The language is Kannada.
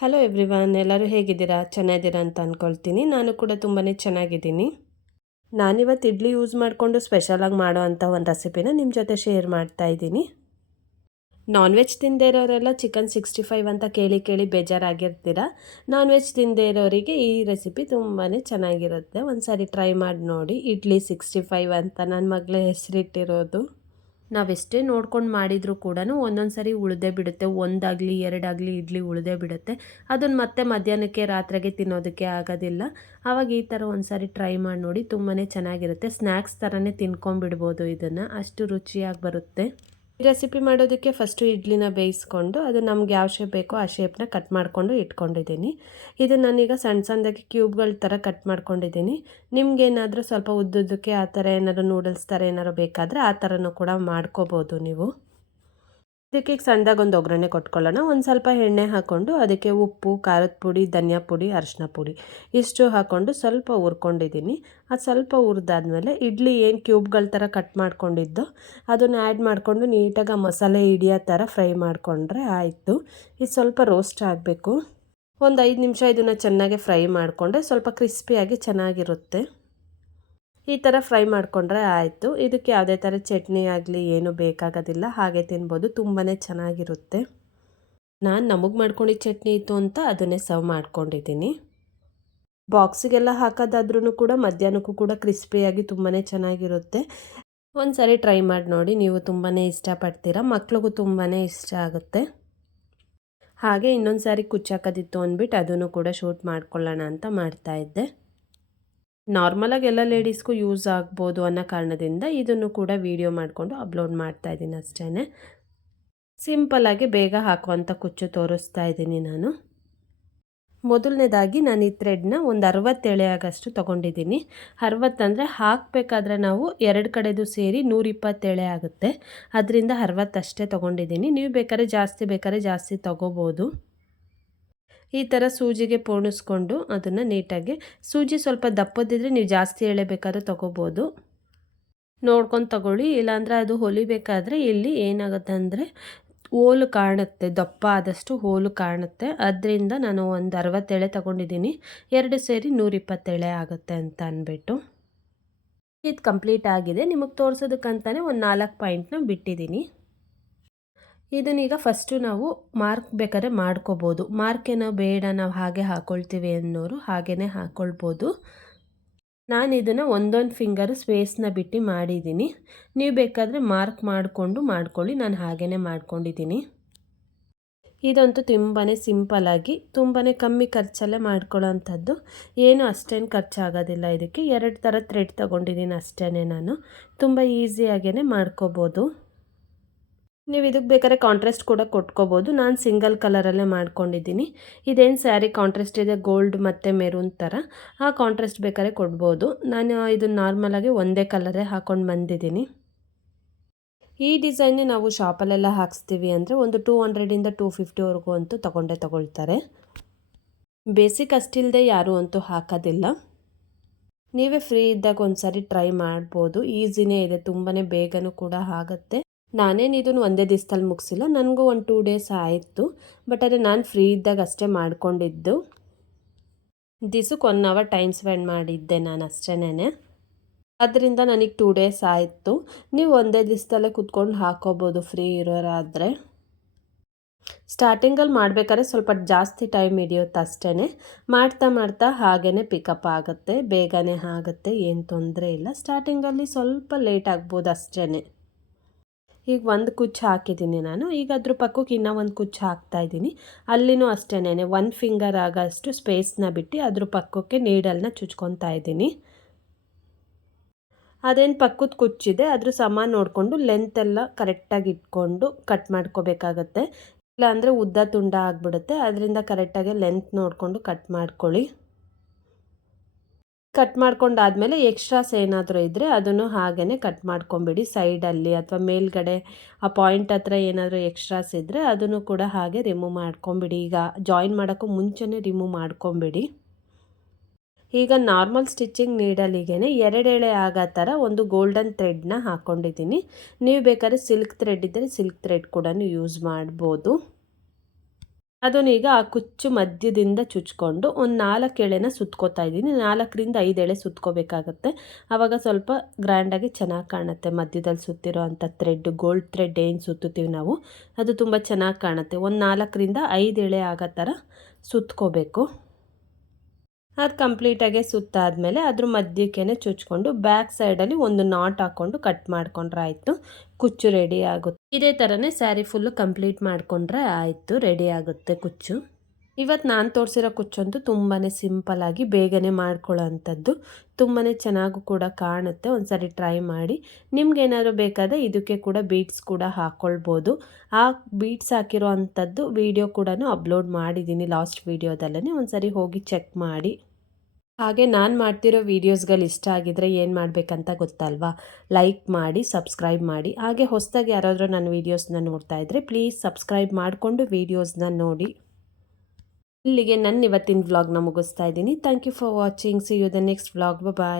ಹಲೋ ಎವ್ರಿವನ್ ಎಲ್ಲರೂ ಹೇಗಿದ್ದೀರಾ? ಚೆನ್ನಾಗಿದ್ದೀರಾ ಅಂತ ಅಂದ್ಕೊಳ್ತೀನಿ ನಾನು ಕೂಡ ತುಂಬಾ ಚೆನ್ನಾಗಿದ್ದೀನಿ. ನಾನಿವತ್ತು ಇಡ್ಲಿ ಯೂಸ್ ಮಾಡಿಕೊಂಡು ಸ್ಪೆಷಲಾಗಿ ಮಾಡೋ ಅಂಥ ಒಂದು ರೆಸಿಪಿನ ನಿಮ್ಮ ಜೊತೆ ಶೇರ್ ಮಾಡ್ತಾ ಇದ್ದೀನಿ. ನಾನ್ ವೆಜ್ ತಿಂದೇ ಇರೋರೆಲ್ಲ ಚಿಕನ್ ಸಿಕ್ಸ್ಟಿ ಫೈವ್ ಅಂತ ಕೇಳಿ ಕೇಳಿ ಬೇಜಾರಾಗಿರ್ತೀರ? ನಾನ್ ವೆಜ್ ತಿಂದೇ ಇರೋರಿಗೆ ಈ ರೆಸಿಪಿ ತುಂಬಾ ಚೆನ್ನಾಗಿರುತ್ತೆ. ಒಂದು ಸಾರಿ ಟ್ರೈ ಮಾಡಿ ನೋಡಿ. ಇಡ್ಲಿ ಸಿಕ್ಸ್ಟಿ ಫೈವ್ ಅಂತ ನನ್ನ ಮಗಳೇ ಹೆಸರಿಟ್ಟಿರೋದು. ನಾವೆಷ್ಟೇ ನೋಡ್ಕೊಂಡು ಮಾಡಿದರೂ ಕೂಡ ಒಂದೊಂದು ಸರಿ ಉಳಿದೇ ಬಿಡುತ್ತೆ. ಒಂದಾಗಲಿ, ಎರಡಾಗಲಿ ಇಡ್ಲಿ ಉಳಿದೇ ಬಿಡುತ್ತೆ. ಅದನ್ನು ಮತ್ತೆ ಮಧ್ಯಾಹ್ನಕ್ಕೆ, ರಾತ್ರಿಗೆ ತಿನ್ನೋದಕ್ಕೆ ಆಗೋದಿಲ್ಲ. ಆವಾಗ ಈ ಥರ ಒಂದು ಸಾರಿ ಟ್ರೈ ಮಾಡಿ ನೋಡಿ ತುಂಬಾ ಚೆನ್ನಾಗಿರುತ್ತೆ. ಸ್ನ್ಯಾಕ್ಸ್ ಥರನೇ ತಿನ್ಕೊಂಬಿಡ್ಬೋದು ಇದನ್ನು. ಅಷ್ಟು ರುಚಿಯಾಗಿ ಬರುತ್ತೆ. ರೆಸಿಪಿ ಮಾಡೋದಕ್ಕೆ ಫಸ್ಟು ಇಡ್ಲಿನ ಬೇಯಿಸ್ಕೊಂಡು ಅದು ನಮ್ಗೆ ಯಾವ ಶೇಪ್ ಬೇಕೋ ಆ ಶೇಪ್ನ ಕಟ್ ಮಾಡಿಕೊಂಡು ಇಟ್ಕೊಂಡಿದ್ದೀನಿ. ಇದು ನಾನೀಗ ಸಣ್ಣ ಸಣ್ಣದಾಗಿ ಕ್ಯೂಬ್ಗಳ ಥರ ಕಟ್ ಮಾಡ್ಕೊಂಡಿದ್ದೀನಿ. ನಿಮ್ಗೇನಾದರೂ ಸ್ವಲ್ಪ ಉದ್ದುದ್ದಕ್ಕೆ ಆ ಥರ ಏನಾದರೂ ನೂಡಲ್ಸ್ ಥರ ಏನಾದ್ರು ಬೇಕಾದರೆ ಆ ಥರನೂ ಕೂಡ ಮಾಡ್ಕೋಬೋದು ನೀವು. ಇದಕ್ಕೆ ಸಣ್ಣದಾಗಿ ಒಂದು ಒಗ್ಗರಣೆ ಕೊಟ್ಕೊಳ್ಳೋಣ. ಒಂದು ಸ್ವಲ್ಪ ಎಣ್ಣೆ ಹಾಕ್ಕೊಂಡು ಅದಕ್ಕೆ ಉಪ್ಪು, ಖಾರದ ಪುಡಿ, ಧನಿಯಾ ಪುಡಿ, ಅರಿಶಿನ ಪುಡಿ ಇಷ್ಟು ಹಾಕ್ಕೊಂಡು ಸ್ವಲ್ಪ ಹುರ್ಕೊಂಡಿದ್ದೀನಿ. ಅದು ಸ್ವಲ್ಪ ಹುರಿದಾದ್ಮೇಲೆ ಇಡ್ಲಿ ಏನು ಕ್ಯೂಬ್ಗಳ ಥರ ಕಟ್ ಮಾಡ್ಕೊಂಡಿದ್ದು ಅದನ್ನು ಆ್ಯಡ್ ಮಾಡಿಕೊಂಡು ನೀಟಾಗಿ ಮಸಾಲೆ ಹಿಡಿಯೋ ಥರ ಫ್ರೈ ಮಾಡಿಕೊಂಡ್ರೆ ಆಯಿತು. ಇದು ಸ್ವಲ್ಪ ರೋಸ್ಟ್ ಆಗಬೇಕು. ಒಂದು ಐದು ನಿಮಿಷ ಇದನ್ನು ಚೆನ್ನಾಗಿ ಫ್ರೈ ಮಾಡಿಕೊಂಡ್ರೆ ಸ್ವಲ್ಪ ಕ್ರಿಸ್ಪಿಯಾಗಿ ಚೆನ್ನಾಗಿರುತ್ತೆ. ಈ ಥರ ಫ್ರೈ ಮಾಡಿಕೊಂಡ್ರೆ ಆಯಿತು. ಇದಕ್ಕೆ ಯಾವುದೇ ಥರ ಚಟ್ನಿ ಆಗಲಿ ಏನು ಬೇಕಾಗೋದಿಲ್ಲ. ಹಾಗೆ ತಿನ್ಬೋದು. ತುಂಬಾ ಚೆನ್ನಾಗಿರುತ್ತೆ. ನಾನು ನಮಗೆ ಮಾಡ್ಕೊಂಡಿದ್ದ ಚಟ್ನಿ ಇತ್ತು ಅಂತ ಅದನ್ನೇ ಸರ್ವ್ ಮಾಡ್ಕೊಂಡಿದ್ದೀನಿ. ಬಾಕ್ಸಿಗೆಲ್ಲ ಹಾಕೋದಾದ್ರೂ ಕೂಡ ಮಧ್ಯಾಹ್ನಕ್ಕೂ ಕೂಡ ಕ್ರಿಸ್ಪಿಯಾಗಿ ತುಂಬಾ ಚೆನ್ನಾಗಿರುತ್ತೆ. ಒಂದು ಸಾರಿ ಟ್ರೈ ಮಾಡಿ ನೋಡಿ. ನೀವು ತುಂಬಾ ಇಷ್ಟಪಡ್ತೀರ. ಮಕ್ಳಿಗೂ ತುಂಬಾ ಇಷ್ಟ ಆಗುತ್ತೆ. ಹಾಗೆ ಇನ್ನೊಂದು ಸಾರಿ ಕುಚ್ಚಾಕೋದಿತ್ತು ಅಂದ್ಬಿಟ್ಟು ಅದನ್ನು ಕೂಡ ಶೂಟ್ ಮಾಡ್ಕೊಳ್ಳೋಣ ಅಂತ ಮಾಡ್ತಾಯಿದ್ದೆ ನಾರ್ಮಲಾಗಿ ಎಲ್ಲ ಲೇಡೀಸ್ಗೂ ಯೂಸ್ ಆಗ್ಬೋದು ಅನ್ನೋ ಕಾರಣದಿಂದ ಇದನ್ನು ಕೂಡ ವೀಡಿಯೋ ಮಾಡಿಕೊಂಡು ಅಪ್ಲೋಡ್ ಮಾಡ್ತಾ ಇದ್ದೀನಿ ಅಷ್ಟೇ ಸಿಂಪಲ್ಲಾಗಿ ಬೇಗ ಹಾಕುವಂಥ ಕುಚ್ಚು ತೋರಿಸ್ತಾ ಇದ್ದೀನಿ ನಾನು. ಮೊದಲನೇದಾಗಿ ನಾನು ಈ ಥ್ರೆಡ್ನ ಒಂದು ಅರವತ್ತೇಳೆ ಆಗಷ್ಟು ತೊಗೊಂಡಿದ್ದೀನಿ. ಅರವತ್ತಂದರೆ ಹಾಕಬೇಕಾದ್ರೆ ನಾವು ಎರಡು ಕಡೆದು ಸೇರಿ ನೂರಿಪ್ಪತ್ತೇಳೆ ಆಗುತ್ತೆ. ಅದರಿಂದ ಅರವತ್ತಷ್ಟೇ ತೊಗೊಂಡಿದ್ದೀನಿ. ನೀವು ಬೇಕಾದ್ರೆ ಜಾಸ್ತಿ ಬೇಕಾದ್ರೆ ಜಾಸ್ತಿ ತೊಗೋಬೋದು. ಈ ಥರ ಸೂಜಿಗೆ ಪೋಣಿಸ್ಕೊಂಡು ಅದನ್ನು ನೀಟಾಗಿ, ಸೂಜಿ ಸ್ವಲ್ಪ ದಪ್ಪದಿದ್ದರೆ ನೀವು ಜಾಸ್ತಿ ಎಳೆಬೇಕಾದ್ರೆ ತೊಗೋಬೋದು. ನೋಡ್ಕೊಂಡು ತಗೊಳ್ಳಿ, ಇಲ್ಲಾಂದರೆ ಅದು ಹೊಲಿಬೇಕಾದ್ರೆ ಇಲ್ಲಿ ಏನಾಗುತ್ತೆ ಅಂದರೆ ಹೋಲು ಕಾಣುತ್ತೆ, ದಪ್ಪ ಆದಷ್ಟು ಹೋಲು ಕಾಣುತ್ತೆ. ಅದರಿಂದ ನಾನು ಒಂದು ಅರವತ್ತೇಳೆ ತೊಗೊಂಡಿದ್ದೀನಿ, ಎರಡು ಸೇರಿ ನೂರಿಪ್ಪತ್ತೇಳೆ ಆಗುತ್ತೆ ಅಂತ ಅಂದ್ಬಿಟ್ಟು. ಇದು ಕಂಪ್ಲೀಟ್ ಆಗಿದೆ, ನಿಮಗೆ ತೋರಿಸೋದಕ್ಕಂತಲೇ ಒಂದು ನಾಲ್ಕು ಪಾಯಿಂಟ್ನ ಬಿಟ್ಟಿದ್ದೀನಿ. ಇದನ್ನೀಗ ಫಸ್ಟು ನಾವು ಮಾರ್ಕ್ ಬೇಕಾದ್ರೆ ಮಾಡ್ಕೋಬೋದು. ಮಾರ್ಕೇನೋ ಬೇಡ ನಾವು ಹಾಗೆ ಹಾಕ್ಕೊಳ್ತೀವಿ ಅನ್ನೋರು ಹಾಗೇ ಹಾಕ್ಕೊಳ್ಬೋದು ನಾನು ಇದನ್ನು ಒಂದೊಂದು ಫಿಂಗರ್ ಸ್ಪೇಸ್ನ ಬಿಟ್ಟು ಮಾಡಿದ್ದೀನಿ ನೀವು ಬೇಕಾದರೆ ಮಾರ್ಕ್ ಮಾಡಿಕೊಂಡು ಮಾಡ್ಕೊಳ್ಳಿ, ನಾನು ಹಾಗೇ ಮಾಡ್ಕೊಂಡಿದ್ದೀನಿ ಇದಂತೂ ತುಂಬಾ ಸಿಂಪಲಾಗಿ ತುಂಬಾ ಕಮ್ಮಿ ಖರ್ಚಲ್ಲೇ ಮಾಡ್ಕೊಳ್ಳೋವಂಥದ್ದು ಏನು ಅಷ್ಟೇನು ಖರ್ಚಾಗೋದಿಲ್ಲ ಇದಕ್ಕೆ. ಎರಡು ಥರ ಥ್ರೆಡ್ ತೊಗೊಂಡಿದ್ದೀನಿ ಅಷ್ಟೇ ನಾನು. ತುಂಬ ಈಸಿಯಾಗೇ ಮಾಡ್ಕೋಬೋದು. ನೀವು ಇದಕ್ಕೆ ಬೇಕಾದ್ರೆ ಕಾಂಟ್ರಾಸ್ಟ್ ಕೂಡ ಕೊಟ್ಕೋಬೋದು. ನಾನು ಸಿಂಗಲ್ ಕಲರಲ್ಲೇ ಮಾಡ್ಕೊಂಡಿದ್ದೀನಿ. ಇದೇನು ಸ್ಯಾರಿ ಕಾಂಟ್ರಾಸ್ಟ್ ಇದೆ? ಗೋಲ್ಡ್ ಮತ್ತು ಮೆರೂನ್ ಥರ ಆ ಕಾಂಟ್ರಾಸ್ಟ್ ಬೇಕಾದ್ರೆ ಕೊಡ್ಬೋದು. ನಾನು ಇದು ನಾರ್ಮಲಾಗಿ ಒಂದೇ ಕಲರೇ ಹಾಕ್ಕೊಂಡು ಬಂದಿದ್ದೀನಿ. ಈ ಡಿಸೈನ್ನೇ ನಾವು ಶಾಪಲ್ಲೆಲ್ಲ ಹಾಕ್ಸ್ತೀವಿ ಅಂದರೆ ಒಂದು ಟೂ ಹಂಡ್ರೆಡಿಂದ ಟೂ ಫಿಫ್ಟಿವರೆಗೂ ಅಂತೂ ತೊಗೊಂಡೇ ತೊಗೊಳ್ತಾರೆ. ಬೇಸಿಕ್ ಅಷ್ಟಿಲ್ಲದೆ ಯಾರೂ ಅಂತೂ ಹಾಕೋದಿಲ್ಲ. ನೀವೇ ಫ್ರೀ ಇದ್ದಾಗ ಒಂದು ಸಾರಿ ಟ್ರೈ ಮಾಡ್ಬೋದು ಈಸಿನೇ ಇದೆ. ತುಂಬಾ ಬೇಗನೂ ಕೂಡ ಆಗುತ್ತೆ. ನಾನೇನು ಇದನ್ನು ಒಂದೇ ದಿವಸದಲ್ಲಿ ಮುಗಿಸಿಲ್ಲ. ನನಗೂ ಒಂದು ಟೂ ಡೇಸ್ ಆಯಿತು. ಬಟ್ ಅದೇ ನಾನು ಫ್ರೀ ಇದ್ದಾಗ ಅಷ್ಟೇ ಮಾಡ್ಕೊಂಡಿದ್ದು. ದಿವ್ಸಕ್ಕೆ ಒನ್ ಅವರ್ ಟೈಮ್ ಸ್ಪೆಂಡ್ ಮಾಡಿದ್ದೆ ನಾನು ಅಷ್ಟೇನೆ ಅದರಿಂದ ನನಗೆ ಟೂ ಡೇಸ್ ಆಯಿತು. ನೀವು ಒಂದೇ ದಿವಸದಲ್ಲೇ ಕುತ್ಕೊಂಡು ಹಾಕೋಬೋದು ಫ್ರೀ ಇರೋರಾದರೆ. ಸ್ಟಾರ್ಟಿಂಗಲ್ಲಿ ಮಾಡಬೇಕಾದ್ರೆ ಸ್ವಲ್ಪ ಜಾಸ್ತಿ ಟೈಮ್ ಹಿಡಿಯುತ್ತೆ ಅಷ್ಟೇ ಮಾಡ್ತಾ ಮಾಡ್ತಾ ಹಾಗೇ ಪಿಕಪ್ ಆಗುತ್ತೆ. ಬೇಗನೆ ಆಗುತ್ತೆ. ಏನು ತೊಂದರೆ ಇಲ್ಲ. ಸ್ಟಾರ್ಟಿಂಗಲ್ಲಿ ಸ್ವಲ್ಪ ಲೇಟ್ ಆಗ್ಬೋದು ಅಷ್ಟೇ ಈಗ ಒಂದು ಕುಚ್ಚು ಹಾಕಿದ್ದೀನಿ ನಾನು. ಈಗ ಅದ್ರ ಪಕ್ಕಕ್ಕೆ ಇನ್ನೂ ಒಂದು ಕುಚ್ಚು ಹಾಕ್ತಾಯಿದ್ದೀನಿ ಅಲ್ಲಿನೂ ಅಷ್ಟೇನೆ ಒನ್ ಫಿಂಗರ್ ಆಗೋಷ್ಟು ಸ್ಪೇಸ್ನ ಬಿಟ್ಟು ಅದ್ರ ಪಕ್ಕಕ್ಕೆ ನೀಡಲ್ನ ಚುಚ್ಕೊತಾ ಇದ್ದೀನಿ. ಅದೇನು ಪಕ್ಕದ ಕುಚ್ಚಿದೆ, ಅದ್ರ ಸಮ ನೋಡಿಕೊಂಡು ಲೆಂತೆಲ್ಲ ಕರೆಕ್ಟಾಗಿ ಇಟ್ಕೊಂಡು ಕಟ್ ಮಾಡ್ಕೋಬೇಕಾಗತ್ತೆ. ಇಲ್ಲಾಂದರೆ ಉದ್ದ ತುಂಡ ಆಗಿಬಿಡುತ್ತೆ. ಅದರಿಂದ ಕರೆಕ್ಟಾಗಿ ಲೆಂತ್ ನೋಡಿಕೊಂಡು ಕಟ್ ಮಾಡ್ಕೊಳ್ಳಿ. ಕಟ್ ಮಾಡ್ಕೊಂಡಾದಮೇಲೆ ಎಕ್ಸ್ಟ್ರಾಸ್ ಏನಾದರೂ ಇದ್ದರೆ ಅದನ್ನು ಹಾಗೇ ಕಟ್ ಮಾಡ್ಕೊಂಬಿಡಿ ಸೈಡಲ್ಲಿ ಅಥವಾ ಮೇಲ್ಗಡೆ ಆ ಪಾಯಿಂಟ್ ಹತ್ರ ಏನಾದರೂ ಎಕ್ಸ್ಟ್ರಾಸ್ ಇದ್ದರೆ ಅದನ್ನು ಕೂಡ ಹಾಗೆ ರಿಮೂವ್ ಮಾಡ್ಕೊಂಬಿಡಿ. ಈಗ ಜಾಯಿನ್ ಮಾಡೋಕ್ಕೂ ಮುಂಚೆನೇ ರಿಮೂವ್ ಮಾಡ್ಕೊಂಬಿಡಿ. ಈಗ ನಾರ್ಮಲ್ ಸ್ಟಿಚಿಂಗ್ ನೀಡಲಿಗೆ ಎರಡೆಳೆ ಆಗೋ ಥರ ಒಂದು ಗೋಲ್ಡನ್ ಥ್ರೆಡ್ನ ಹಾಕ್ಕೊಂಡಿದ್ದೀನಿ ನೀವು ಬೇಕಾದ್ರೆ ಸಿಲ್ಕ್ ಥ್ರೆಡ್ ಇದ್ದರೆ ಸಿಲ್ಕ್ ಥ್ರೆಡ್ ಕೂಡ ಯೂಸ್ ಮಾಡ್ಬೋದು. ಅದನ್ನ ಈಗ ಆ ಕುಚ್ಚು ಮಧ್ಯದಿಂದ ಚುಚ್ಕೊಂಡು ಒಂದು ನಾಲ್ಕು ಎಳೆನ ಸುತ್ಕೋತಾ ಇದ್ದೀನಿ. ನಾಲ್ಕರಿಂದ ಐದು ಎಳೆ ಸುತ್ಕೋಬೇಕಾಗತ್ತೆ. ಆವಾಗ ಸ್ವಲ್ಪ ಗ್ರ್ಯಾಂಡಾಗಿ ಚೆನ್ನಾಗಿ ಕಾಣುತ್ತೆ. ಮಧ್ಯದಲ್ಲಿ ಸುತ್ತಿರೋ ಅಂಥ ಥ್ರೆಡ್ ಗೋಲ್ಡ್ ಥ್ರೆಡ್ ಏನು ಸುತ್ತುತ್ತೀವಿ ನಾವು, ಅದು ತುಂಬ ಚೆನ್ನಾಗಿ ಕಾಣುತ್ತೆ. ಒಂದು ನಾಲ್ಕರಿಂದ ಐದು ಎಳೆ ಆಗೋ ಥರ ಸುತ್ಕೋಬೇಕು. ಅದು ಕಂಪ್ಲೀಟಾಗಿ ಸುತ್ತಾದಮೇಲೆ ಅದ್ರ ಮಧ್ಯಕ್ಕೇ ಚುಚ್ಕೊಂಡು ಬ್ಯಾಕ್ ಸೈಡಲ್ಲಿ ಒಂದು ನಾಟ್ ಹಾಕ್ಕೊಂಡು ಕಟ್ ಮಾಡ್ಕೊಂಡ್ರೆ ಆಯಿತು, ಕುಚ್ಚು ರೆಡಿ ಆಗುತ್ತೆ. ಇದೇ ಥರನೇ ಸ್ಯಾರಿ ಫುಲ್ಲು ಕಂಪ್ಲೀಟ್ ಮಾಡಿಕೊಂಡ್ರೆ ಆಯಿತು, ರೆಡಿ ಆಗುತ್ತೆ ಕುಚ್ಚು. ಇವತ್ತು ನಾನು ತೋರಿಸಿರೋ ಕುಚ್ಚಂತೂ ತುಂಬಾ ಸಿಂಪಲ್ಲಾಗಿ ಬೇಗನೆ ಮಾಡ್ಕೊಳ್ಳೋ ಅಂಥದ್ದು. ತುಂಬಾ ಚೆನ್ನಾಗೂ ಕೂಡ ಕಾಣುತ್ತೆ. ಒಂದು ಸರಿ ಟ್ರೈ ಮಾಡಿ. ನಿಮ್ಗೇನಾದ್ರು ಬೇಕಾದರೆ ಇದಕ್ಕೆ ಕೂಡ ಬೀಟ್ಸ್ ಕೂಡ ಹಾಕ್ಕೊಳ್ಬೋದು ಆ ಬೀಟ್ಸ್ ಹಾಕಿರೋ ಅಂಥದ್ದು ವೀಡಿಯೋ ಕೂಡ ಅಪ್ಲೋಡ್ ಮಾಡಿದ್ದೀನಿ ಲಾಸ್ಟ್ ವೀಡಿಯೋದಲ್ಲೇ ಒಂದು ಸರಿ ಹೋಗಿ ಚೆಕ್ ಮಾಡಿ. ಹಾಗೆ ನಾನು ಮಾಡ್ತಿರೋ ವೀಡಿಯೋಸ್ಗಳು ಇಷ್ಟ ಆಗಿದ್ರೆ ಏನು ಮಾಡಬೇಕಂತ ಗೊತ್ತಲ್ವಾ? ಲೈಕ್ ಮಾಡಿ, ಸಬ್ಸ್ಕ್ರೈಬ್ ಮಾಡಿ. ಹಾಗೆ ಹೊಸದಾಗಿ ಯಾರಾದರೂ ನನ್ನ ವೀಡಿಯೋಸ್ನ ನೋಡ್ತಾ ಇದ್ದರೆ ಪ್ಲೀಸ್ ಸಬ್ಸ್ಕ್ರೈಬ್ ಮಾಡಿಕೊಂಡು ವೀಡಿಯೋಸ್ನ ನೋಡಿ. ಇಲ್ಲಿಗೆ ನನ್ನ ಇವತ್ತಿನ ವ್ಲಾಗ್ನ ಮುಗಿಸ್ತಾ ಇದ್ದೀನಿ. Thank you for watching see you the next vlog bye